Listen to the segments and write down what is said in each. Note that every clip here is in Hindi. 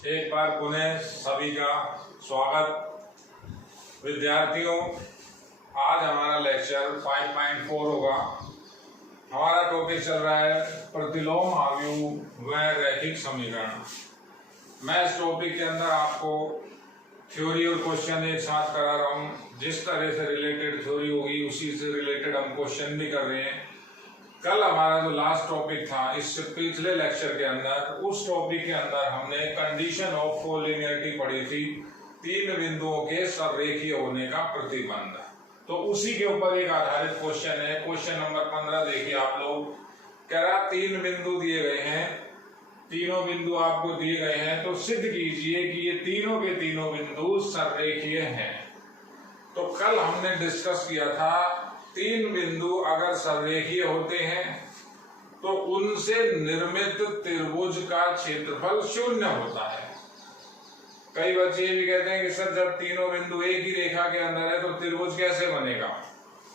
एक बार पुनः सभी का स्वागत। विद्यार्थियों, आज हमारा लेक्चर 5.4 होगा। हमारा टॉपिक चल रहा है प्रतिलोम आव्यूह व रैखिक समीकरण। मैं इस टॉपिक के अंदर आपको थ्योरी और क्वेश्चन एक साथ करा रहा हूँ। जिस तरह से रिलेटेड थ्योरी होगी उसी से रिलेटेड हम क्वेश्चन भी कर रहे हैं। कल हमारा जो लास्ट टॉपिक था इससे पिछले लेक्चर के अंदर, उस टॉपिक के अंदर हमने कंडीशन ऑफ कोलिनियरिटी पढ़ी थी, तीन बिंदुओं के सररेखीय होने का प्रतिबंध। तो उसी के ऊपर एक आधारित क्वेश्चन है। क्वेश्चन नंबर 15 देखिए आप लोग। कह रहा तीन बिंदु दिए गए हैं, तीनों बिंदु आपको दिए गए हैं, तो सिद्ध कीजिए कि ये तीनों के तीनों बिंदु सररेखीय हैं। तो कल हमने डिस्कस किया था तीन बिंदु अगर सररेखीय होते हैं तो उनसे निर्मित त्रिभुज का क्षेत्रफल शून्य होता है। कई बच्चे भी कहते हैं कि सर जब तीनों बिंदु एक ही रेखा के अंदर है तो त्रिभुज कैसे बनेगा।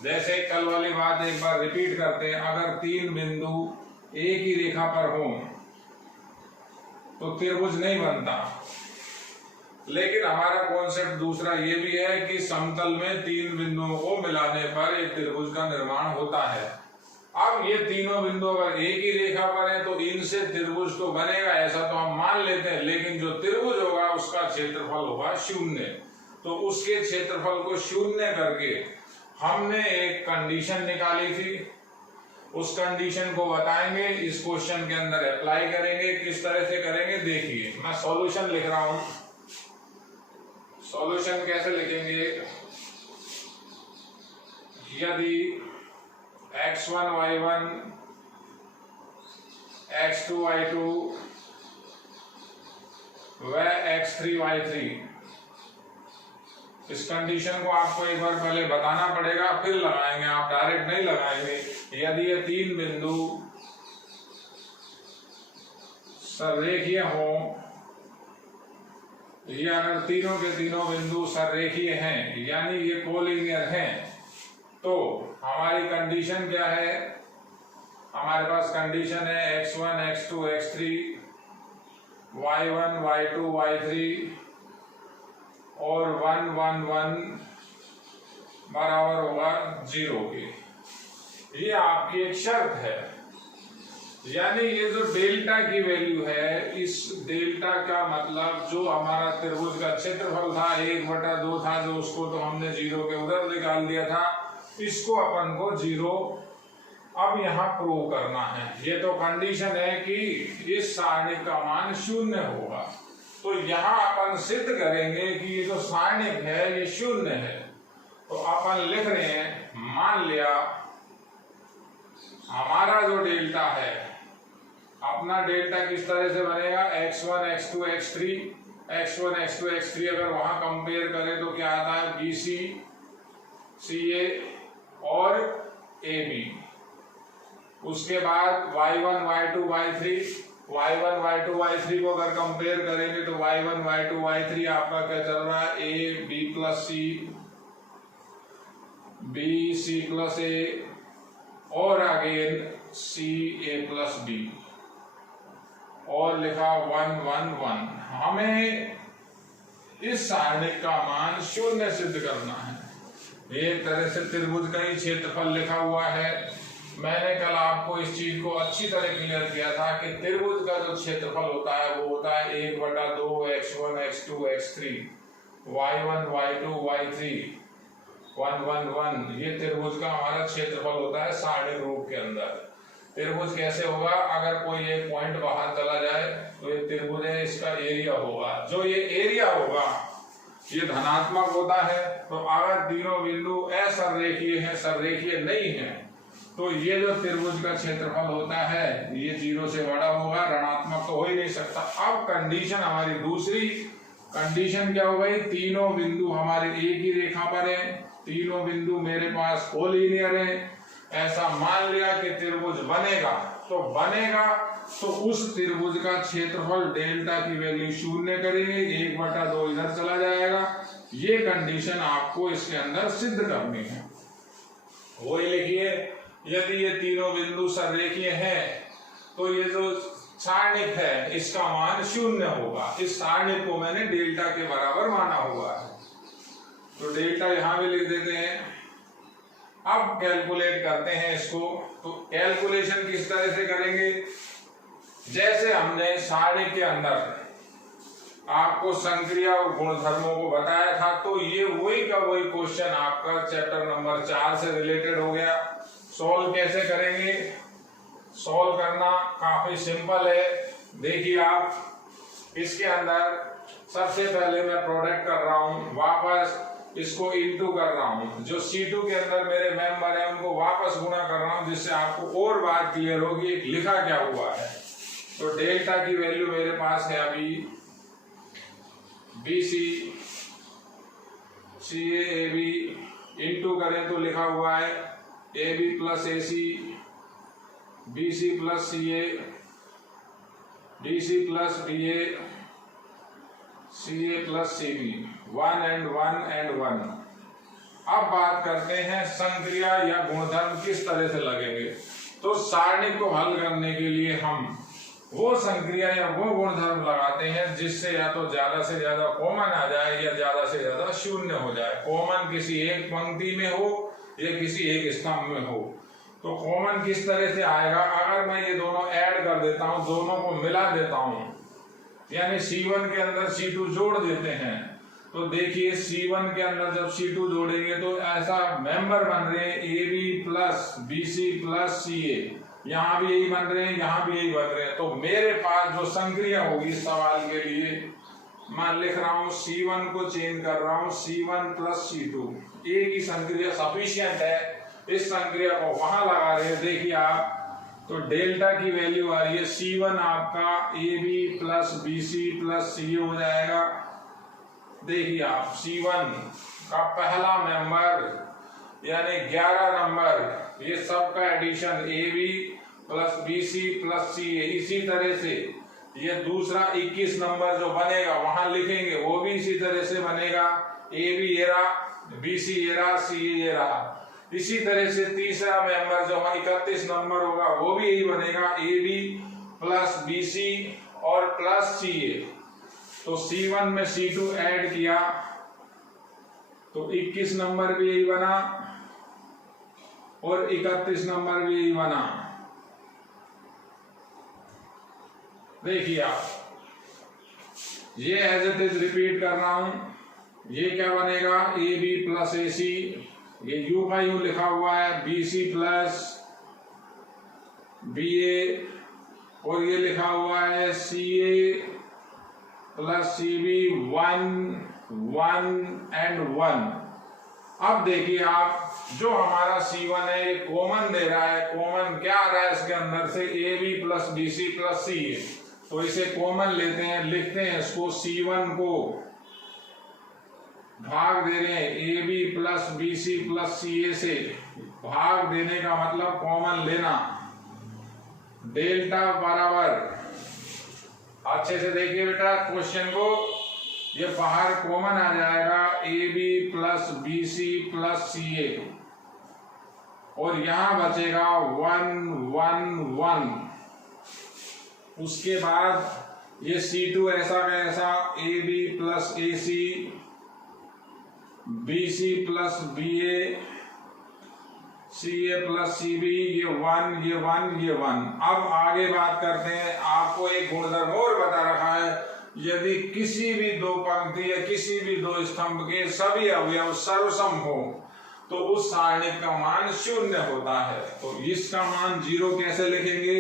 जैसे कल वाली बात एक बार रिपीट करते हैं, अगर तीन बिंदु एक ही रेखा पर हो तो त्रिभुज नहीं बनता। लेकिन हमारा कॉन्सेप्ट दूसरा ये भी है कि समतल में तीन बिंदुओं को मिलाने पर एक त्रिभुज का निर्माण होता है। अब ये तीनों बिंदु अगर एक ही रेखा पर है तो इनसे त्रिभुज तो बनेगा, ऐसा तो हम मान लेते हैं। लेकिन जो त्रिभुज होगा उसका क्षेत्रफल होगा शून्य। तो उसके क्षेत्रफल को शून्य करके हमने एक कंडीशन निकाली थी। उस कंडीशन को बताएंगे, इस क्वेश्चन के अंदर अप्लाई करेंगे। किस तरह से करेंगे देखिए। मैं सॉल्यूशन लिख रहा हूं। सॉल्यूशन कैसे लिखेंगे? यदि x1 y1 x2 y2 व x3 y3, इस कंडीशन को आपको एक बार पहले बताना पड़ेगा, फिर लगाएंगे, आप डायरेक्ट नहीं लगाएंगे। यदि ये तीन बिंदु सररेखीय हो, ये अगर तीनों के तीनों बिंदु सररेखीय हैं यानी ये कोलिनियर हैं, तो हमारी कंडीशन क्या है? हमारे पास कंडीशन है x1 x2 x3 y1 y2 y3 और 1 1 1 बराबर होगा 0 के। ये आपकी एक शर्त है। यानी ये जो डेल्टा की वैल्यू है, इस डेल्टा का मतलब जो हमारा त्रिभुज का क्षेत्रफल था 1/2 था, जो उसको तो हमने 0 के उधर निकाल दिया था, इसको अपन को 0 अब यहाँ प्रूव करना है। ये तो कंडीशन है कि इस सारणिक का मान शून्य होगा। तो यहाँ अपन सिद्ध करेंगे कि ये जो सारणिक है ये शून्य है। तो अपन लिख रहे हैं, मान लिया हमारा जो डेल्टा है, अपना डेल्टा किस तरह से बनेगा? x1 x2 x3 x1 x2 x3 अगर वहां कंपेयर करें तो क्या आता है? BC CA और AB। उसके बाद y1 y2 y3 y1 y2 y3 को अगर कंपेयर करेंगे तो y1 y2 y3 आपका क्या चल रहा है? A B plus C B C plus A और again C A plus B और लिखा 1 1 1। हमें इस सारणिक का मान शून्य सिद्ध करना है। एक तरह से त्रिभुज का ही क्षेत्रफल लिखा हुआ है। मैंने कल आपको इस चीज को अच्छी तरह क्लियर किया था कि त्रिभुज का जो क्षेत्रफल होता है वो होता है 1/2 x1 x2 x3 y1 y2 y3 1 1 1। ये त्रिभुज का हमारा क्षेत्रफल होता है सारणिक रूप के अंदर। त्रिभुज कैसे होगा? अगर कोई एक पॉइंट बाहर चला जाए तो ये त्रिभुज है, इसका एरिया होगा। जो ये एरिया होगा ये धनात्मक होता है। तो अगर तीनों बिंदु असररेखीय हैं, सररेखीय नहीं है, तो ये जो त्रिभुज का क्षेत्रफल होता है ये 0 से बड़ा होगा, ऋणात्मक तो हो ही नहीं सकता। अब कंडीशन हमारी दूसरी कंडीशन क्या हो गई? तीनों बिंदु हमारे एक ही रेखा पर है, तीनों बिंदु मेरे पास कोलिनियर है। ऐसा मान लिया कि त्रिभुज बनेगा, तो उस त्रिभुज का क्षेत्रफल डेल्टा की वैल्यू शून्य करेंगे, 1/2 इधर चला जाएगा। ये कंडीशन आपको इसके अंदर सिद्ध करनी है। वही लिखिए, यदि ये तीनों बिंदु सररेखीय हैं तो ये जो सारणिक है इसका मान 0 होगा। इस सारणिक को मैंने डेल्टा के बराबर माना हुआ है, तो डेल्टा यहां भी लिख देते हैं। अब कैलकुलेट करते हैं इसको। तो कैलकुलेशन किस तरह से करेंगे, जैसे हमने सारणिक के अंदर आपको संक्रिया और गुणधर्मों को बताया था, तो ये वही का वही क्वेश्चन आपका चैप्टर नंबर 4 से रिलेटेड हो गया। सॉल्व कैसे करेंगे, सॉल्व करना काफी सिंपल है। देखिए आप इसके अंदर सबसे पहले मैं प्रोडक्ट कर रहा हूं, वापस इसको इनटू कर रहा हूं। जो C2 के अंदर मेरे मेंबर है उनको वापस गुणा कर रहा हूं, जिससे आपको और बात क्लियर होगी लिखा क्या हुआ है। तो डेल्टा की वैल्यू मेरे पास है अभी BC CA AB इनटू करें तो लिखा हुआ है AB plus AC BC plus CA DC plus BA CA plus CB 1 and 1 and 1। अब बात करते हैं संक्रिया या गुणधर्म किस तरह से लगेंगे। तो सारणिक को हल करने के लिए हम वो संक्रिया या वो गुणधर्म लगाते हैं जिससे या तो ज्यादा से ज्यादा कॉमन आ जाए या ज्यादा से ज्यादा शून्य हो जाए। कॉमन किसी एक पंक्ति में हो या किसी एक स्तंभ में हो। तो कॉमन किस तरह से आएगा, अगर मैं ये दोनों ऐड कर देता हूं, दोनों को मिला देता हूं, यानी C1 के अंदर C2 जोड़ देते हैं, तो देखिए C1 के अंदर जब C2 जोड़ेंगे तो ऐसा मेंबर बन रहे हैं AB plus BC plus CA। यहाँ भी यही बन रहे हैं, यहाँ भी यही बन रहे हैं। तो मेरे पास जो संक्रिया होगी इस सवाल के लिए, मैं लिख रहा हूँ C1 को चेंज कर रहा हूँ C1 प्लस C2। एक ही संक्रिया सफिशियंट है, इस संक्रिया को वहां लगा रहे हैं। देखिए आप, तो डेल्टा की वैल्यू आ रही है C1 आपका AB plus BC plus CA हो जाएगा। देखिए आप C1 का पहला मेंबर यानी 11 नंबर, ये सबका addition AB plus BC plus CA। इसी तरह से ये दूसरा 21 नंबर जो बनेगा वहां लिखेंगे, वो भी इसी तरह से बनेगा। AB ये रहा, BC ये रहा, CA ये रहा। इसी तरह से तीसरा मेंबर जो 31 नंबर होगा वो भी यही बनेगा, AB प्लस BC और प्लस CA। तो C1 में C2 ऐड किया तो 21 नंबर भी यही बना और 31 नंबर भी यही बना। देखिए आप, ये एज इट इज रिपीट कर रहा हूं। ये क्या बनेगा, AB प्लस AC, ये U का U लिखा हुआ है, BC प्लस BA, और ये लिखा हुआ है CA प्लस CB 1 1 and 1। अब देखिए आप, जो हमारा C1 है ये कॉमन दे रहा है। कॉमन क्या आ रहा है इसके अंदर से, AB plus BC plus CA। तो इसे कॉमन लेते हैं, लिखते हैं इसको C1 को भाग दे रहे हैं AB plus BC plus CA से। भाग देने का मतलब कॉमन लेना। डेल्टा बराबर, अच्छे से देखिए बेटा क्वेश्चन को, ये बाहर कॉमन आ जाएगा AB plus BC plus CA, और यहां बचेगा 1 1 1। उसके बाद ये C2 ऐसा का ऐसा, AB plus AC BC plus BA CA plus CB, ये 1 ये 1 ये 1। अब आगे बात करते हैं। आपको एक गुणधर्म और बता रखा है, यदि किसी भी दो पंक्ति या किसी भी दो स्तंभ के सभी अवयव सर्वसम हो तो उस सारणिक का मान 0 होता है। तो इसका मान 0 कैसे लिखेंगे,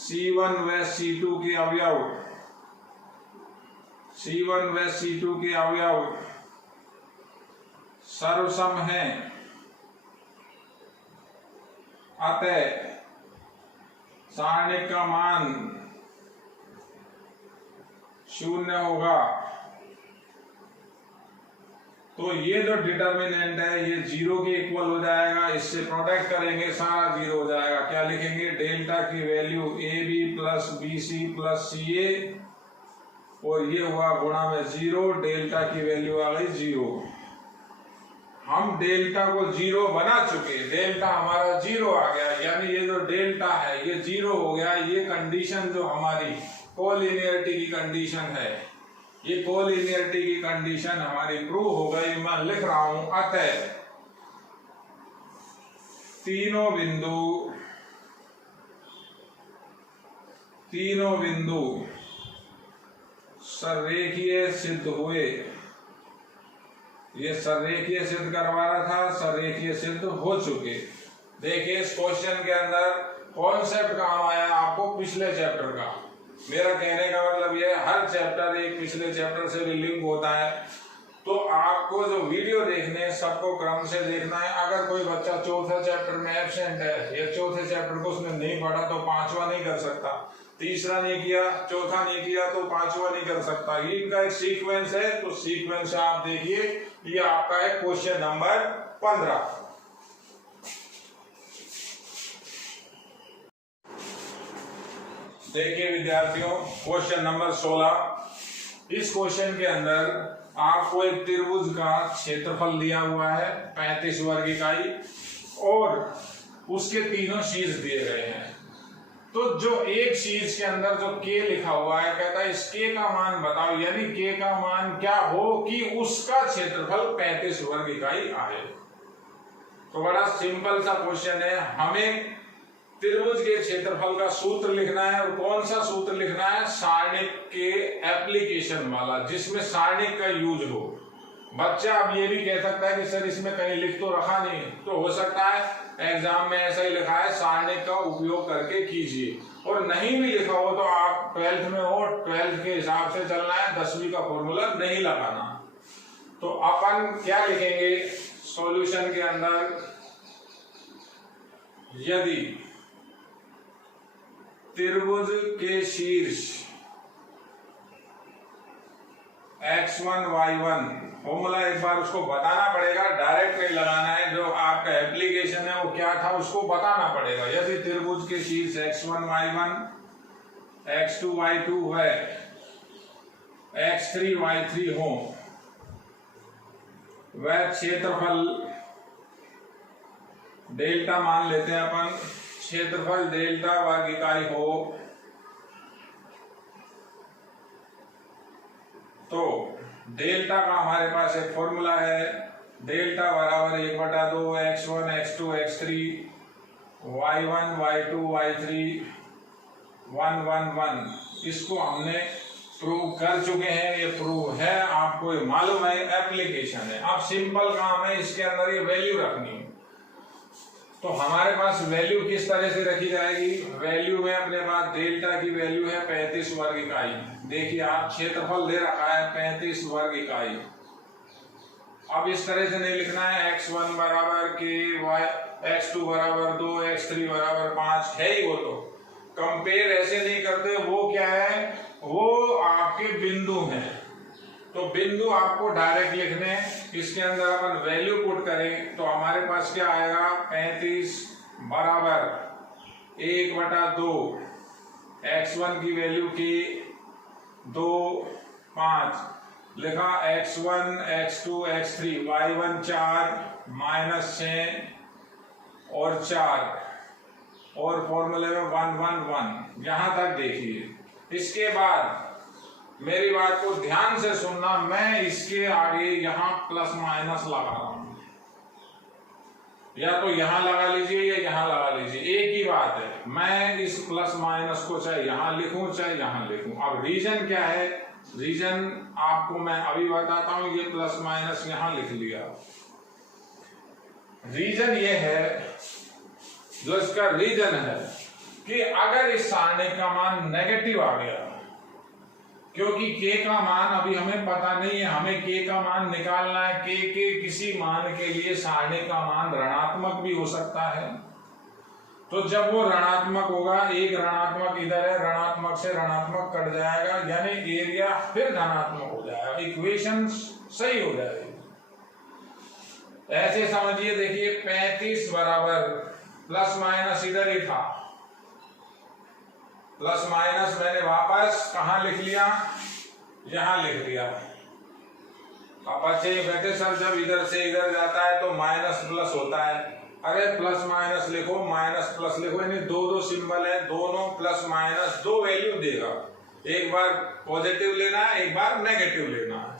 C1 व C2 के अवयव, C1 व C2 के अवयव सर्वसम हैं, अतः सारणिक का मान 0 होगा। तो ये जो डिटर्मिनेंट है ये 0 के इक्वल हो जाएगा। इससे प्रोडक्ट करेंगे सारा 0 हो जाएगा। क्या लिखेंगे, डेल्टा की value AB plus BC plus CA, और ये हुआ गुणा में 0, डेल्टा की वैल्यू आ गई 0। हम डेल्टा को जीरो बना चुके, डेल्टा हमारा जीरो आ गया, यानी ये जो डेल्टा है ये जीरो हो गया। ये कंडीशन जो हमारी कोलिनियरिटी की कंडीशन है, ये कोलिनियरिटी की कंडीशन हमारी प्रूव हो गई। मैं लिख रहा हूं, अतः तीनों बिंदु सररेखीय सिद्ध हुए। ये सररेखीय सिद्ध करवा रहा था, सररेखीय सिद्ध हो चुके। देखिए इस क्वेश्चन के अंदर कॉन्सेप्ट काम आया आपको पिछले चैप्टर का। मेरा कहने का मतलब ये, हर चैप्टर एक पिछले चैप्टर से भी लिंक होता है, तो आपको जो वीडियो देखने हैं सबको क्रम से देखना है। अगर कोई बच्चा चौथा चैप्टर में एब्सेंट है या चौथे चैप्टर को उसने नहीं पढ़ा तो पांचवा नहीं कर सकता, तीसरा नहीं किया, चौथा नहीं किया तो पांचवा नहीं कर सकता। ये इनका एक सीक्वेंस है, तो सीक्वेंस आप देखिए, ये आपका है क्वेश्चन नंबर 15। देखिए विद्यार्थियों, क्वेश्चन नंबर 16। इस क्वेश्चन के अंदर आपको एक त्रिभुज का क्षेत्रफल दिया हुआ है 35 वर्ग इकाई, और उसके तीनों शीर्ष दिए गए हैं। तो जो एक शीर्ष के अंदर जो k लिखा हुआ है, कहता है इस k का मान बताओ, यानी k का मान क्या हो कि उसका क्षेत्रफल 35 वर्ग इकाई आए। तो बड़ा सिंपल सा क्वेश्चन है, हमें त्रिभुज के क्षेत्रफल का सूत्र लिखना है। और कौन सा सूत्र लिखना है? सारणिक के एप्लीकेशन वाला, जिसमें सारणिक का यूज हो। बच्चा अब ये भी कह सकता है कि सर इसमें कहीं लिख तो रखा नहीं, तो हो सकता है एग्जाम में ऐसा ही लिखा है सारणिक का उपयोग करके कीजिए, और नहीं भी लिखा हो तो आप 12th में हो, 12th के हिसाब से चलना है, 10वीं का फॉर्मूला नहीं लगाना। तो अपन क्या लिखेंगे सॉल्यूशन के अंदर, यदि त्रिभुज के शीर्ष x1 y1, फॉर्मूला एक बार उसको बताना पड़ेगा, डायरेक्ट नहीं लगाना है। जो आपका एप्लीकेशन है वो क्या था उसको बताना पड़ेगा। यदि त्रिभुज के शीर्ष x1 y1, x2 y2 है, x3 y3 हो, वह क्षेत्रफल डेल्टा मान लेते हैं अपन, क्षेत्रफल डेल्टा वर्ग इकाई हो, तो डेल्टा का हमारे पास एक फॉर्मूला है, डेल्टा बराबर 1/2 x1 x2 x3 y1 y2 y3 1 1 1। इसको हमने प्रूव कर चुके हैं, ये प्रूव है, आपको ये मालूम है, एप्लीकेशन है। अब सिंपल काम है, इसके अंदर ये वैल्यू रखनी है। तो हमारे पास वैल्यू किस तरह से रखी जाएगी? वैल्यू में अपने पास डेल्टा की वैल्यू है 35 वर्ग इकाई। देखिए आप क्षेत्रफल दे रखा है 35 वर्ग इकाई। अब इस तरह से नहीं लिखना है x1 बराबर के, x2 बराबर 2, x3 बराबर 5 है ही, वो तो कंपेयर ऐसे नहीं करते। वो क्या है? वो आपके बिंदु हैं, तो बिंदु आपको डायरेक्ट लिखने। इसके अंदर अपन वैल्यू पुट करें तो हमारे पास क्या आएगा? 35 बराबर 1/2, x1 की वैल्यू की 2 5 लिखा, x1 x2 x3 y1 4 -6 और 4 और फॉर्मूले में 1 1 1। यहां तक देखिए। इसके बाद मेरी बात को ध्यान से सुनना, मैं इसके आगे यहां प्लस माइनस लगा रहा हूं, या तो यहां लगा लीजिए या यहां लगा लीजिए, एक ही बात है। मैं इस प्लस माइनस को चाहे यहां लिखूं चाहे यहां लिखूं। अब रीजन क्या है? रीजन आपको मैं अभी बताता हूं। ये प्लस माइनस यहां लिख लिया। रीजन ये है, जो इसका रीजन है कि अगर इस सारणी का मान नेगेटिव आ गया, क्योंकि k का मान अभी हमें पता नहीं है, हमें k का मान निकालना है। k के किसी मान के लिए सारणी का मान ऋणात्मक भी हो सकता है। तो जब वो ऋणात्मक होगा, एक ऋणात्मक इधर है, ऋणात्मक से ऋणात्मक कट जाएगा, यानी एरिया फिर धनात्मक हो जाएगा, इक्वेशन सही हो जाएगी। ऐसे समझिए, देखिए 35 बराबर प्लस माइनस इधर ही था, प्लस माइनस मैंने वापस कहां लिख लिया? यहां लिख दिया। अब बच्चे ये कहते सर जब इधर से इधर जाता है तो माइनस प्लस होता है। अरे प्लस माइनस लिखो, माइनस प्लस लिखो, यानी दो दो सिंबल है, दोनों प्लस माइनस दो वैल्यू देगा। एक बार पॉजिटिव लेना है, एक बार नेगेटिव लेना है।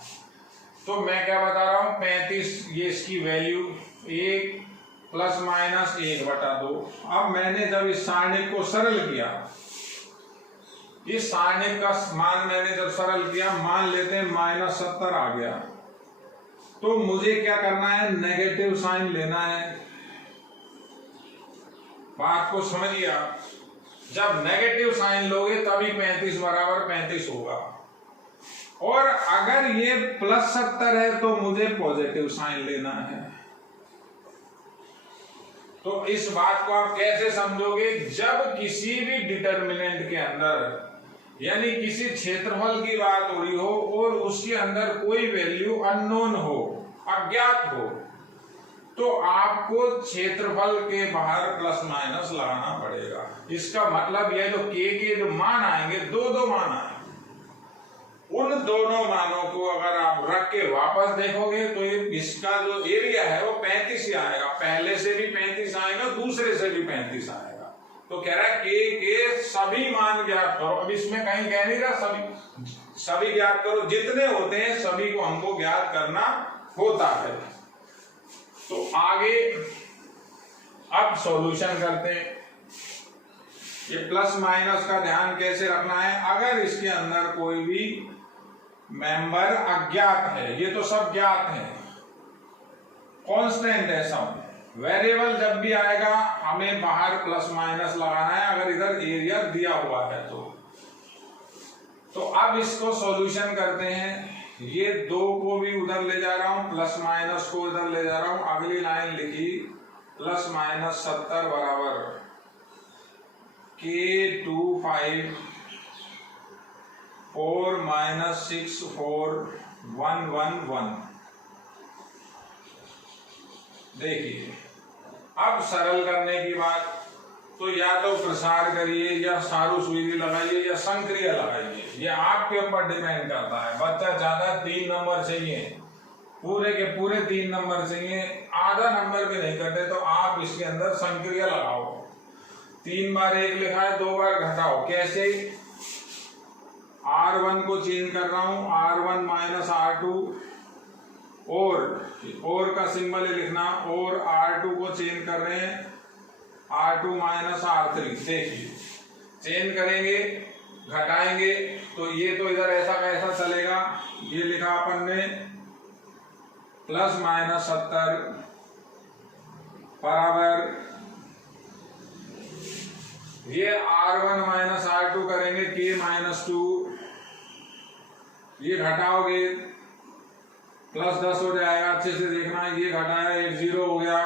तो मैं क्या बता रहा हूं, 35 ये इसकी वैल्यू, 1 प्लस माइनस 1/2। अब मैंने जब इस सारणिक को सरल किया, इस सारणिक का मान मैंने जब सरल किया, मान लेते हैं -70 आ गया, तो मुझे क्या करना है, नेगेटिव साइन लेना है। बात को समझिए आप, जब नेगेटिव साइन लोगे तभी 35 बराबर 35 होगा, और अगर ये +70 है तो मुझे पॉजिटिव साइन लेना है। तो इस बात को आप कैसे समझोगे, जब किसी भी डिटर्मिनेंट के अंदर यानी किसी क्षेत्रफल की बात हो रही हो और उसके अंदर कोई वैल्यू अननोन हो, अज्ञात हो, तो आपको क्षेत्रफल के बाहर प्लस माइनस लगाना पड़ेगा। इसका मतलब यह जो के जो मान आएंगे, दो मान आएंगे, उन दोनों मानों को अगर आप रख के वापस देखोगे तो ये इसका जो एरिया है वो 35 ही आएगा। पहले से भी 35 आएगा, दूसरे से भी 35 आएगा। तो कह रहा है के सभी मान ज्ञात करो। अब इसमें कहीं कह नहीं रहा सभी ज्ञात करो, जितने होते हैं सभी को हमको ज्ञात करना होता है। तो आगे अब सॉल्यूशन करते हैं। ये प्लस माइनस का ध्यान कैसे रखना है, अगर इसके अंदर कोई भी मेंबर अज्ञात है, ये तो सब ज्ञात है, कांस्टेंट है सब, वेरिएबल जब भी आएगा हमें बाहर प्लस माइनस लगाना है, अगर इधर एरिया दिया हुआ है तो अब इसको सॉल्यूशन करते हैं। ये 2 को भी उधर ले जा रहा हूं, प्लस माइनस को उधर ले जा रहा हूं। अगली लाइन लिखी +-70 बराबर K25 4 - 6 4 1 1 1। देखिए अब सरल करने की बात, तो या तो प्रसार करिए या सारू सुई लगाइए या संक्रिया लगाइए, ये आपके ऊपर डिपेंड करता है। बच्चा ज्यादा 3 नंबर चाहिए, पूरे के पूरे 3 नंबर चाहिए, आधा नंबर भी नहीं करते, तो आप इसके अंदर संक्रिया लगाओ। 3 बार 1 लिखा है, 2 बार घटाओ। कैसे, R1 को चेंज कर रहा हूं, R1 - R2, और का सिंबल लिखना, और R2 को चेंज कर रहे हैं, R2 - R3। देखिए चेंज करेंगे, घटाएंगे, तो ये तो इधर ऐसा कैसा चलेगा, ये लिखा अपन ने +-70 बराबर, ये R1 - R2 करेंगे K-2, ये घटाओगे +10 हो जाएगा। अच्छे से देखना, ये घटाया 1 0 हो गया।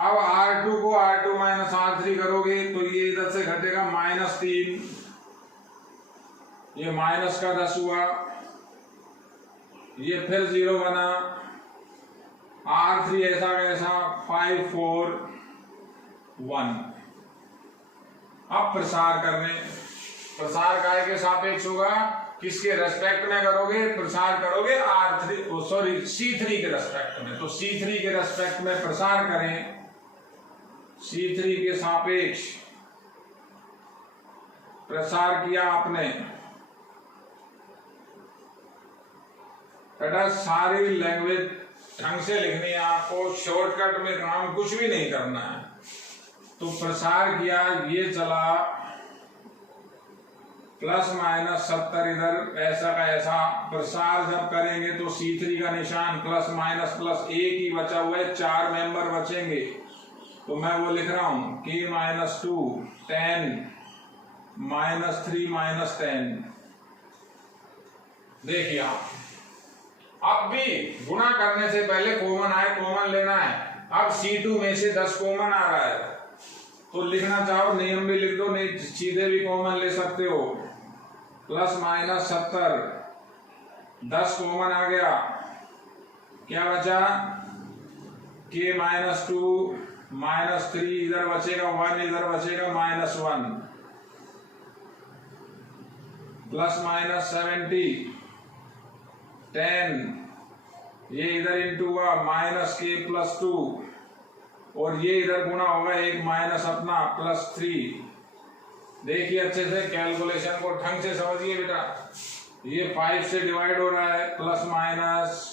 अब R2 को R2 - R3 करोगे तो ये इधर से घटेगा -3, ये माइनस का 10 हुआ, ये फिर 0 बना। R3 ऐसा कैसा 5 4 1। अब प्रसार करने, प्रसार काय के सापेक्ष होगा, किसके रेस्पेक्ट में करोगे, प्रसार करोगे C3 के रेस्पेक्ट में। तो C3 के रेस्पेक्ट में प्रसार करें, C3 के सापेक्ष प्रसार किया आपने। बेटा सारी लैंग्वेज ढंग से लिखनी है आपको, शॉर्टकट में काम कुछ भी नहीं करना है। तो प्रसार किया, ये चला +-70 इधर ऐसा का ऐसा। प्रसार जब करेंगे तो C3 का निशान +-+, एक ही बचा हुआ है, 4 मेंबर बचेंगे, तो मैं वो लिख रहा हूं K-2 10 -3 -10। देखिए आप, अब भी गुणा करने से पहले कॉमन आए, कॉमन लेना है। अब C2 में से 10 कॉमन आ रहा है, तो लिखना चाहो नियम भी लिख दो, नहीं सीधे भी कॉमन ले सकते हो। +-70 10 कॉमन आ गया, क्या बचा, K-2 -3 इधर बचेगा, 1 इधर बचेगा, -1 +-70 10, ये इधर इंटू हुआ माइनस के प्लस 2, और ये इधर गुणा होगा एक माइनस अपना प्लस 3। देखिए अच्छे से कैलकुलेशन को ढंग से समझिए बेटा। ये 5 से डिवाइड हो रहा है, प्लस माइनस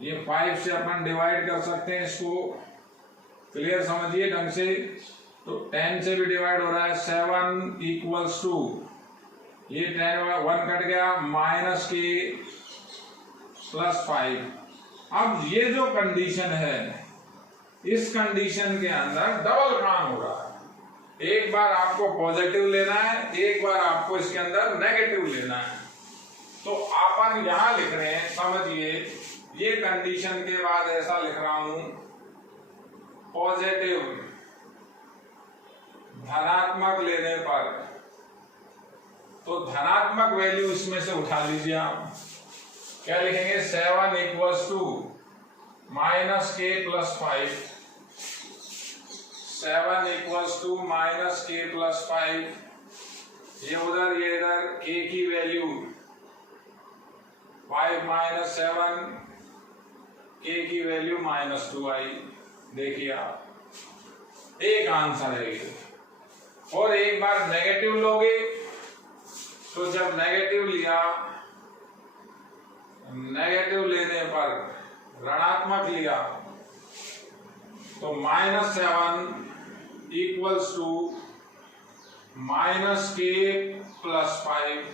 ये 5 से अपन डिवाइड कर सकते हैं इसको, क्लियर समझिए ढंग से। तो 10 से भी डिवाइड हो रहा है, 7 इक्वल्स टू, ये 10 1 कट गया, माइनस के प्लस 5। अब ये जो कंडीशन है, इस कंडीशन के अंदर डबल काम हो रहा है। एक बार आपको पॉजिटिव लेना है, एक बार आपको इसके अंदर नेगेटिव लेना है। तो अपन यहां लिख रहे हैं, समझिए, ये कंडीशन के बाद ऐसा लिख रहा हूं, पॉजिटिव धनात्मक लेने पर, तो धनात्मक वैल्यू इसमें से उठा लीजिए आप। क्या लिखेंगे, 7 इक्वल्स टू माइनस के प्लस 5, 7 इक्वल्स टू माइनस के प्लस 5, ये उधर ये इधर, के की वैल्यू 5 माइनस 7, के की वैल्यू -2 आई। देखिए आप, एक आंसर है ये। और एक बार नेगेटिव लोगे, तो जब नेगेटिव लिया, नेगेटिव लेने पर ऋणात्मक लिया, तो -7 इक्वल्स टू माइनस के प्लस 5।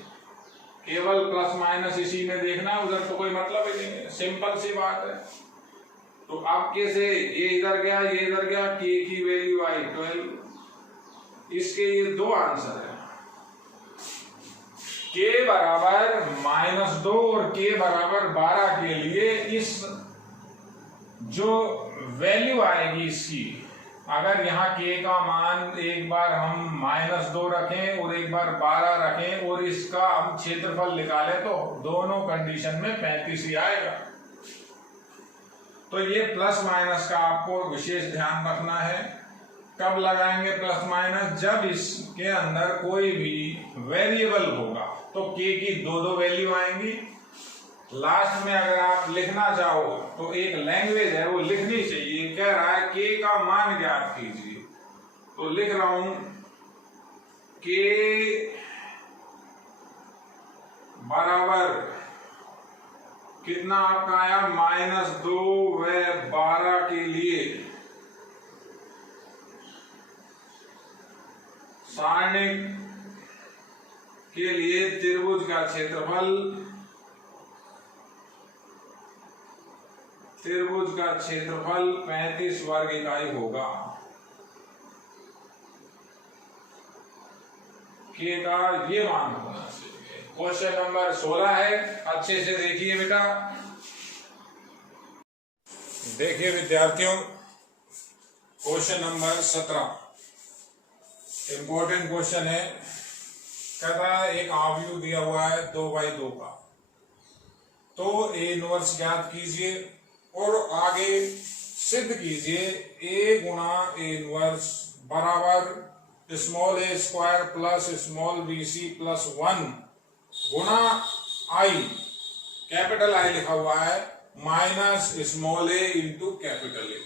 केवल प्लस माइनस इसी में देखना, उधर तो कोई मतलब ही नहीं है, सिंपल सी बात है। तो अब कैसे, ये इधर गया, ये इधर गया, के की वैल्यू आई 12। इसके ये दो आंसर है, के बराबर -2 और के बराबर 12 के लिए इस जो वैल्यू आएगी इसकी, अगर यहाँ के का मान एक बार हम -2 रखें और एक बार 12 रखें और इसका हम क्षेत्रफल निकालें, तो दोनों कंडीशन में 35 ही आएगा। तो ये प्लस माइनस का आपको विशेष ध्यान रखना है। कब लगाएंगे प्लस माइनस, जब इसके अंदर कोई भी वेरिएबल होगा, तो के की दो वैल्यू आएंगी। लास्ट में अगर आप लिखना चाहो तो एक लैंग्वेज है वो लिखनी चाहिए, कह रहा है के का मान ज्ञात कीजिए, तो लिख रहा हूं के बराबर कितना आपका आया, -2 व 12 के लिए सारणिक के लिए त्रिभुज का क्षेत्रफल, त्रिभुज का क्षेत्रफल 35 वर्ग इकाई होगा। के का ये मान होना चाहिए। क्वेश्चन नंबर 16 है, अच्छे से देखिए बेटा। देखिए विद्यार्थियों, क्वेश्चन नंबर 17 इंपॉर्टेंट क्वेश्चन है। कहता है एक आव्यूह दिया हुआ है 2/2 का, तो ए इनवर्स ज्ञात कीजिए और आगे सिद्ध कीजिए ए गुणा ए इनवर्स बराबर small a square plus small b c plus 1 गुणा आई, कैपिटल आई लिखा हुआ है, minus small a into capital A.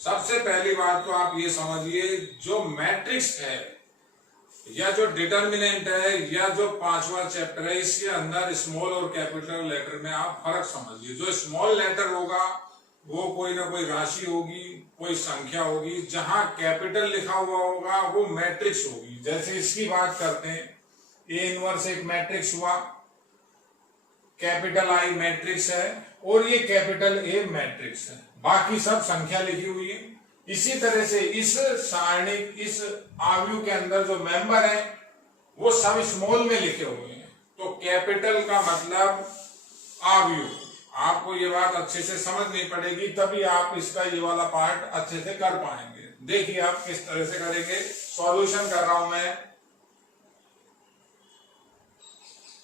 सबसे पहली बात तो आप ये समझिए, जो मैट्रिक्स है या जो डिटर्मिनेंट है या जो 5वां चैप्टर है, इसके अंदर स्मॉल और कैपिटल लेटर में आप फर्क समझिए। जो स्मॉल लेटर होगा वो कोई ना कोई राशि होगी, कोई संख्या होगी, जहां कैपिटल लिखा हुआ होगा वो मैट्रिक्स होगी। जैसे इसकी बात करते हैं, ए इनवर्स एक मैट्रिक्स हुआ, कैपिटल आई मैट्रिक्स है और ये कैपिटल ए मैट्रिक्स है, बाकी सब संख्या लिखी हुई है। इसी तरह से इस सारणिक, इस आव्यूह के अंदर जो मेंबर है वो सब स्मॉल में लिखे हुए हैं। तो कैपिटल का मतलब आव्यूह। आपको ये बात अच्छे से समझनी पड़ेगी, तभी आप इसका ये वाला पार्ट अच्छे से कर पाएंगे। देखिए आप किस तरह से करेंगे। सॉल्यूशन कर रहा हूं मैं,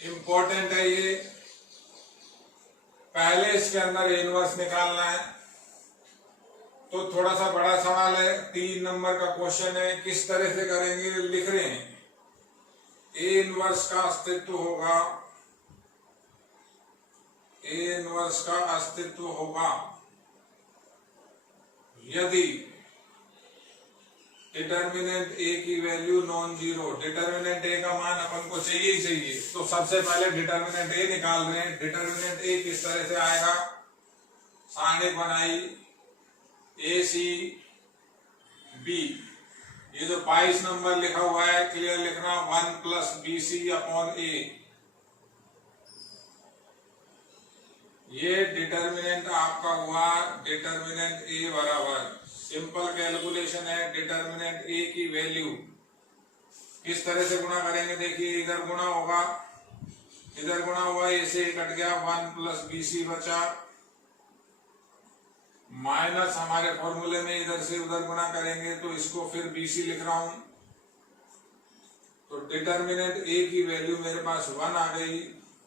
इंपॉर्टेंट है ये। पहले इसके अंदर ए इनवर्स निकालना है, तो थोड़ा सा बड़ा सवाल है, 3 नंबर का क्वेश्चन है। किस तरह से करेंगे, लिख रहे हैं ए इनवर्स का अस्तित्व होगा ए इनवर्स का अस्तित्व होगा यदि डिटर्मिनेंट ए की वैल्यू नॉन जीरो। डिटर्मिनेंट ए का मान अपन को चाहिए ही चाहिए, तो सबसे पहले डिटर्मिनेंट ए निकाल रहे हैं। डिटर्मिनेंट ए किस तरह से आएगा, सारणी बनाई ए सी बी, ये जो 22 नंबर लिखा हुआ है क्लियर लिखना, 1 प्लस बी सी अपॉन ए, ये डिटर्मिनेंट आपका हुआ। डिटर्मिनेंट ए बराबर सिंपल कैलकुलेशन है, डिटर्मिनेंट ए की वैल्यू किस तरह से गुणा करेंगे, देखिए इधर गुणा होगा, इधर गुणा हुआ, ए से कट गया, 1 प्लस बी सी बचा, माइनस हमारे फॉर्मूले में इधर से उधर गुणा करेंगे तो इसको फिर बी सी लिख रहा हूं। तो डिटर्मिनेंट ए की वैल्यू मेरे पास 1 आ गई,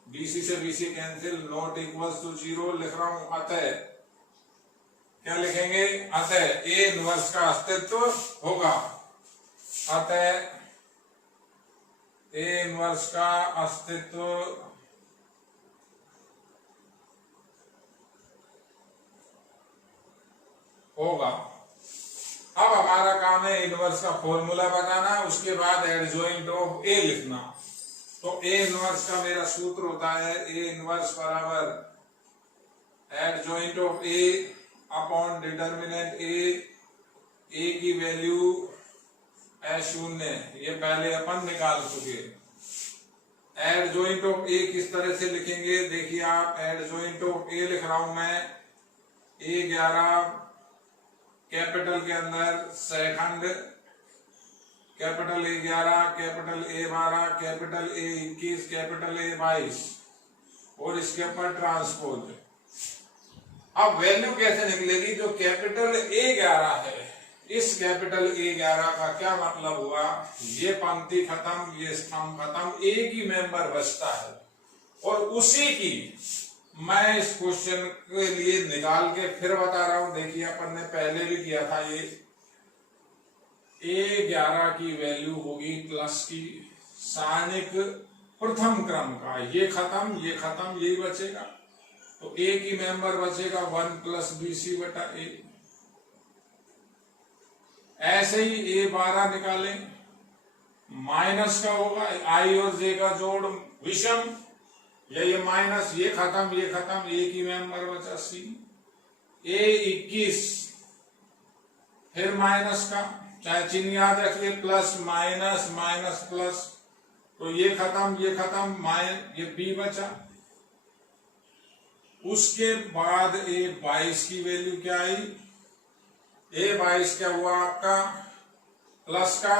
बीसी से BC cancel, not equals to 0 लिख रहा हूं। अतः क्या लिखेंगे, अतः ए इनवर्स का अस्तित्व होगा। अतः ए इनवर्स का अस्तित्व होगा। अब हमारा काम है इनवर्स का फॉर्मूला बताना, उसके बाद एडजॉइंट ऑफ ए लिखना। तो ए इनवर्स का मेरा सूत्र होता है ए इनवर्स बराबर adjoint of A upon determinant A की वैल्यू शून्य, ये पहले अपन निकाल चुके। एडजॉइंट ऑफ ए किस तरह से लिखेंगे, देखिए आप, एडजॉइंट ऑफ ए लिख रहा हूं मैं, A11 कैपिटल के अंदर second, capital A11, capital A12, capital A21, capital A22 और इसके ऊपर ट्रांसपोज। अब वैल्यू कैसे निकलेगी, जो कैपिटल A11 है, इस कैपिटल A11 का क्या मतलब हुआ, ये पंक्ति खत्म, ये स्तंभ खत्म, एक ही मेंबर बचता है। और उसी की मैं इस क्वेश्चन के लिए निकाल के फिर बता रहा हूं। देखिए अपन ने पहले भी किया था, ये A11 की वैल्यू होगी प्लस की सारणिक प्रथम क्रम का, ये खत्म यही बचेगा, तो ए की मेंबर बचेगा 1 प्लस बी सी बटा ए। ऐसे ही A12 निकालें, माइनस का होगा, आई और जे का जोड़ विषम, या ये माइनस, ये खत्म ए की मेंबर बचा सी। A21 फिर माइनस का, चाहे चिन्ह याद रखिए, प्लस माइनस माइनस प्लस, तो ये खत्म माइनस, ये बी बचा। उसके बाद A22 की वैल्यू क्या आई, A22 क्या हुआ आपका प्लस का,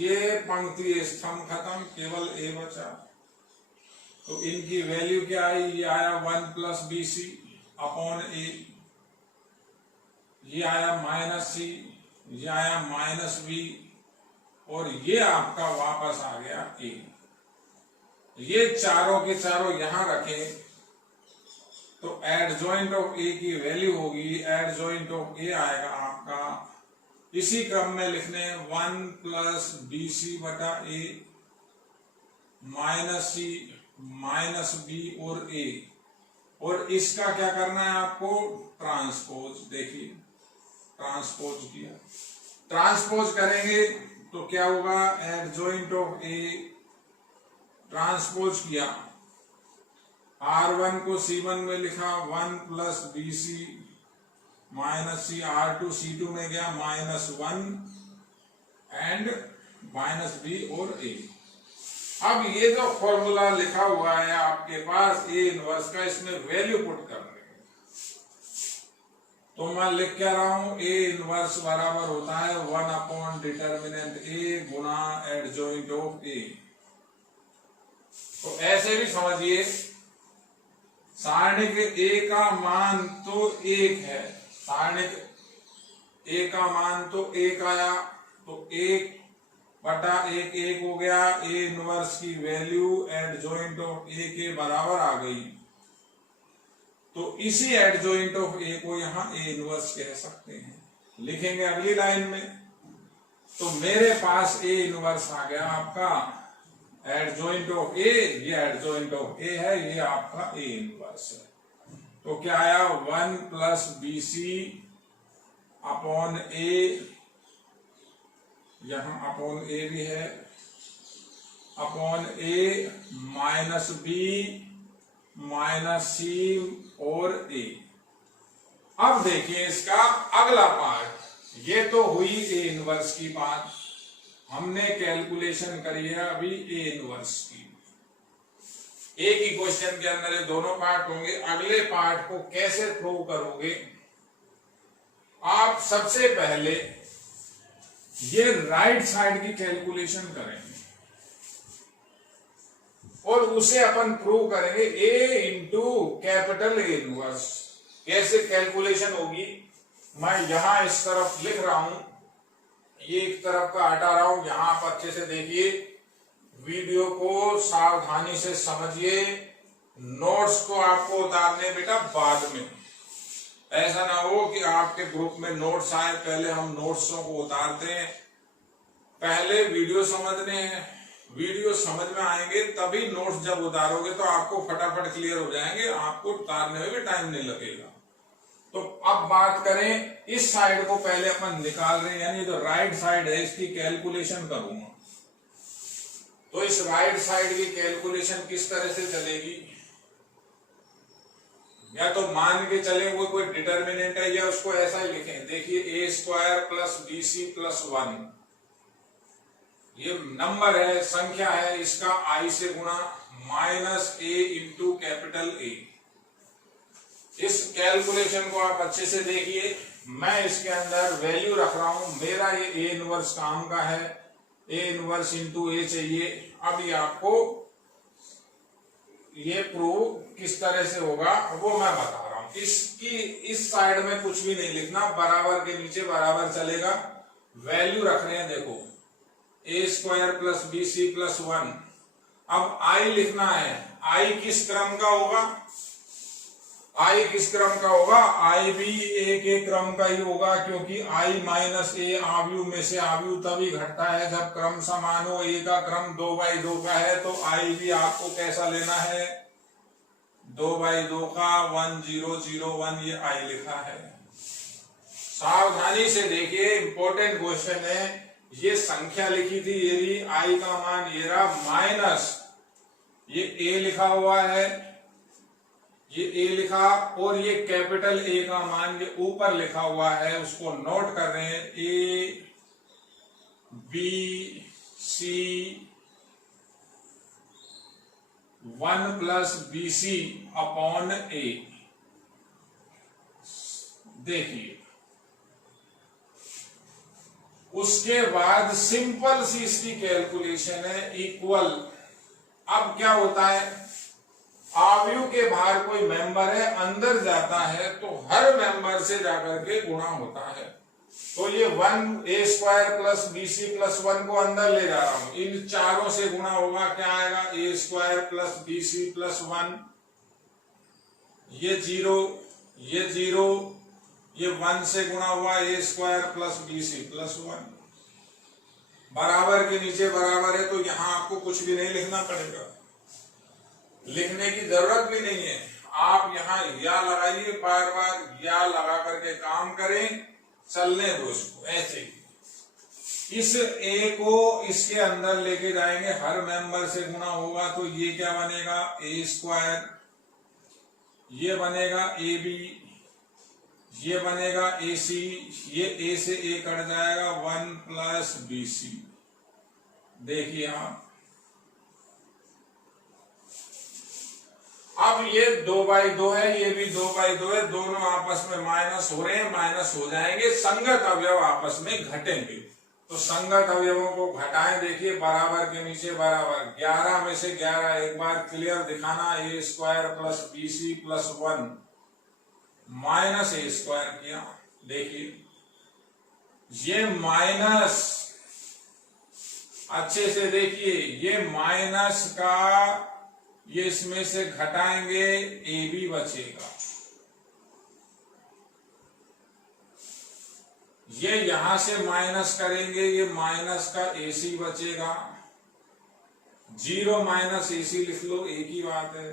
ये पंक्ति स्तंभ खत्म, केवल ए बचा, तो इनकी वैल्यू क्या आई, ये आया 1 प्लस बी सी अपॉन ए, ये आया माइनस सी, ये आया माइनस बी, और ये आपका वापस आ गया ए। ये चारों के चारों यहां रखें तो एडजॉइंट ऑफ ए की वैल्यू होगी, एडजॉइंट ऑफ ए आएगा आपका, इसी क्रम में लिखने 1 प्लस बी सी बटा ए माइनस सी माइनस बी और ए, और इसका क्या करना है आपको, ट्रांसपोज। देखिए ट्रांसपोज किया, ट्रांसपोज करेंगे तो क्या होगा, एडजॉइंट ऑफ ए ट्रांसपोज किया, R1 को C1 में लिखा 1 प्लस बी सी माइनस सी, R2 C2 में गया -1 एंड माइनस बी और ए। अब ये जो फॉर्मूला लिखा हुआ है आपके पास ए इनवर्स का, इसमें वैल्यू पुट कर देंगे, तो मैं लिख क्या रहा हूं, ए इनवर्स बराबर होता है 1 अपॉन डिटर्मिनेंट ए गुणा एडजॉइंट ऑफ ए। तो ऐसे भी समझिए, सारणिक ए का मान तो 1 है, सारणिक ए का मान तो 1 आया, तो 1 बटा 1 हो गया, ए इनवर्स की वैल्यू एडजॉइंट ऑफ ए के बराबर आ गई, तो इसी एडजॉइंट ऑफ ए को यहां ए इनवर्स कह सकते हैं। लिखेंगे अगली लाइन में, तो मेरे पास ए इनवर्स आ गया आपका एडजॉइंट ऑफ ए, ये एडजॉइंट ऑफ ए है, ये आपका ए इनवर्स है। तो क्या आया 1 प्लस BC अपॉन A, यहां अपॉन A भी है, upon A minus B minus C और A। अब देखिए इसका अगला पार्ट, ये तो हुई A इनवर्स की बात, हमने कैलकुलेशन करी है अभी A इनवर्स की। एक ही क्वेश्चन के अंदर ये दोनों पार्ट होंगे। अगले पार्ट को कैसे प्रूव करोगे? आप सबसे पहले ये राइट साइड की कैलकुलेशन करेंगे और उसे अपन प्रूव करेंगे A into capital A inverse. कैसे कैलकुलेशन होगी? मैं यहां इस तरफ लिख रहा हूं, ये एक तरफ का हटा रहा हूं, यहां आप अच्छे से देखिए, वीडियो को सावधानी से समझिए, नोट्स को आपको उतारने बेटा बाद में। ऐसा ना हो कि आपके ग्रुप में नोट्स आए, पहले हम नोट्सों को उतारते हैं, पहले वीडियो समझने हैं, वीडियो समझ में आएंगे तभी नोट्स जब उतारोगे तो आपको फटाफट क्लियर हो जाएंगे, आपको उतारने में भी टाइम नहीं लगेगा। तो अब बात करें, इस साइड को पहले अपन निकाल रहे हैं, यानी जो राइट साइड है इसकी कैलकुलेशन करूंगा। तो इस राइट साइड की कैलकुलेशन किस तरह से चलेगी? या तो मान के चले वो कोई डिटर्मिनेंट है, या उसको ऐसा ही लिखें, देखिए A² प्लस BC प्लस 1, ये नंबर है, संख्या है, इसका I से गुणा minus A into capital A। इस कैलकुलेशन को आप अच्छे से देखिए, मैं इसके अंदर वैल्यू रख रहा हूं, मेरा ये A इनवर्स काम का है, A इनवर्स इंटू A चाहिए। अब ये आपको ये प्रूव किस तरह से होगा वो मैं बता रहा हूं। इसकी इस साइड में कुछ भी नहीं लिखना, बराबर के नीचे बराबर चलेगा, वैल्यू रख रहे हैं, देखो A² प्लस BC प्लस 1। अब I लिखना है, I किस क्रम का होगा? I किस क्रम का होगा? I भी A के क्रम का ही होगा, क्योंकि I माइनस A आव्यूह में से आव्यूह तभी घटता है जब क्रम समान हो। A का क्रम 2/2 का है, तो I भी आपको कैसा लेना है? 2/2 का, 1 0 0 1, ये I लिखा है। सावधानी से देखिए, इंपॉर्टेंट क्वेश्चन है। ये संख्या लिखी थी, ये रही I का मान, ये रहा माइनस, ये A लिखा हुआ है, ये A लिखा, और ये कैपिटल A का मान ये ऊपर लिखा हुआ है, उसको नोट कर रहे हैं, A B C 1 plus BC upon A। देखिए, उसके बाद सिंपल सी इसकी कैलकुलेशन है, इक्वल। अब क्या होता है, आव्यूह के बाहर कोई मेंबर है, अंदर जाता है तो हर मेंबर से जाकर के गुणा होता है। तो ये 1 A² प्लस BC प्लस 1 को अंदर ले जा रहा हूं, इन चारों से गुणा होगा, क्या आएगा? A² प्लस BC प्लस 1, ये 0, ये 0, ये 1 से गुणा हुआ A² प्लस BC प्लस 1, बराबर के नीचे बराबर है, तो यहां आपको कुछ भी नहीं लिखना पड़ेगा, लिखने की जरूरत भी नहीं है। आप यहां या लगाइए, बार बार या लगा करके काम करें, चलने दो इसको ऐसे ही। इस A को इसके अंदर लेके जाएंगे, हर मेंबर से गुणा होगा, तो ये क्या बनेगा? A², ये बनेगा AB, ये बनेगा AC, ये A से A कट जाएगा, 1 प्लस BC। देखिए आप, अब ये 2/2 है, ये भी 2/2 है, दोनों आपस में माइनस हो रहे हैं, माइनस हो जाएंगे, संगत अवयव आपस में घटेंगे। तो संगत अवयवों को घटाएं, देखिए बराबर के नीचे बराबर, 11 में से 11, एक बार क्लियर दिखाना, A² plus BC plus 1 minus A² किया। देखिए ये माइनस, अच्छे से देखिए, ये माइनस का ये इसमें से घटाएंगे, AB बचेगा, ये यहां से माइनस करेंगे, ये माइनस का AC बचेगा, 0 माइनस AC लिख लो, एक ही बात है,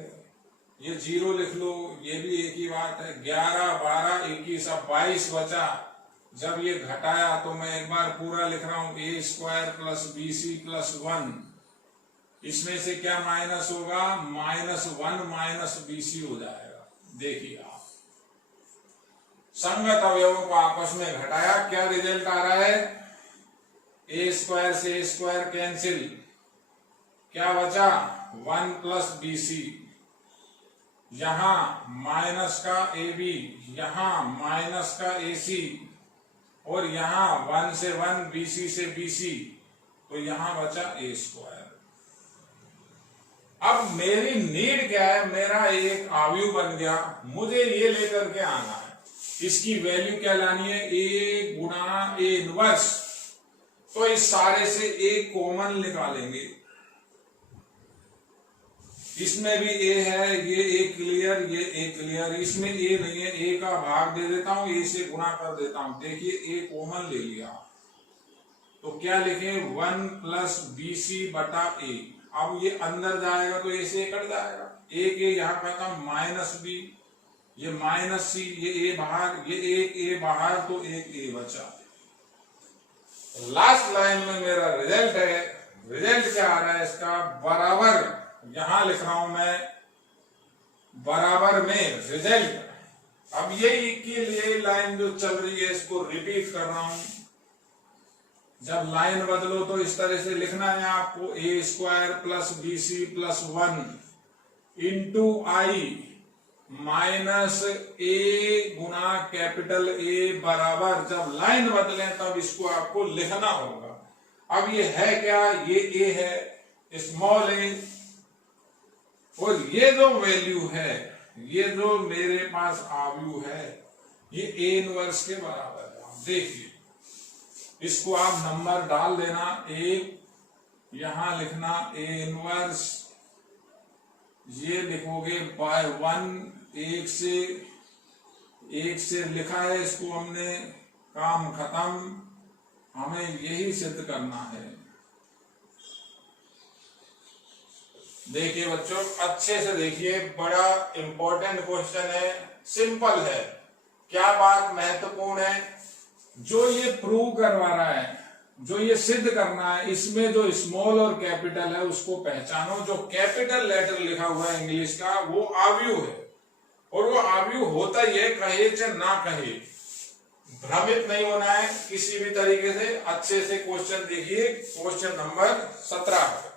ये 0 लिख लो, ये भी एक ही बात है। 11, 12, 21, अब 22 बचा। जब ये घटाया तो मैं एक बार पूरा लिख रहा हूं, ए स्क्वायर प्लस BC प्लस 1, इसमें से क्या माइनस होगा, -1 माइनस BC हो जाएगा। देखिए आप संगत अवयवों को आपस में घटाया, क्या रिजल्ट आ रहा है, ए स्क्वायर से ए स्क्वायर कैंसिल, क्या बचा 1 प्लस BC, यहां माइनस का AB, यहां माइनस का AC, और यहां 1 से 1 BC से BC, तो यहां बचा A स्क्वायर। अब मेरी नीड क्या है, मेरा एक अवयव बन गया, मुझे ये लेकर के आना है, इसकी वैल्यू क्या लानी है, A गुणा A इनवर्स। तो इस सारे से A कॉमन निकालेंगे, इसमें भी A है, ये A क्लियर, ये A क्लियर, इसमें A नहीं है, A का भाग दे देता हूं, A से गुणा कर देता हूं। देखिए A कॉमन ले लिया, तो क्या लिखे 1 प्लस BC बटा A। अब ये अंदर जाएगा तो A से कट जाएगा, एक A यहां खत्म, माइनस B, ये माइनस C, ये A बाहर, ये एक A बाहर, तो एक A बचा। लास्ट लाइन में मेरा रिजल्ट है, रिजल्ट क्या आ रहा है इसका, बराबर, यहां लिख रहा हूं मैं बराबर में रिजल्ट। अब ये की लिए लाइन जो चल रही है इसको रिपीट कर रहा हूं, जब लाइन बदलो तो इस तरह से लिखना है आपको, A square plus BC plus 1 into I minus A Guna capital A बराबर, जब लाइन बदले तब इसको आपको लिखना होगा। अब ये है क्या, ये A है, स्मॉल a, और ये जो वैल्यू है, ये जो मेरे पास अवयव है, ये A इनवर्स के बराबर है। आप देखिए, इसको आप नंबर डाल देना, 1 यहां लिखना A इनवर्स, ये लिखोगे बाय 1, एक से लिखा है, इसको हमने, काम खत्म, हमें यही सिद्ध करना है। देखिए बच्चों, अच्छे से देखिए, बड़ा इंपॉर्टेंट क्वेश्चन है, सिंपल है। क्या बात महत्वपूर्ण है, जो ये प्रूव करवा रहा है, जो ये सिद्ध करना है, इसमें जो स्मॉल और कैपिटल है उसको पहचानो। जो कैपिटल लेटर लिखा हुआ है इंग्लिश का, वो अवयव है, और वो अवयव होता ही है, कहे चाहे ना कहे, भ्रमित नहीं होना है किसी भी तरीके से। अच्छे से क्वेश्चन देखिए, क्वेश्चन नंबर 17।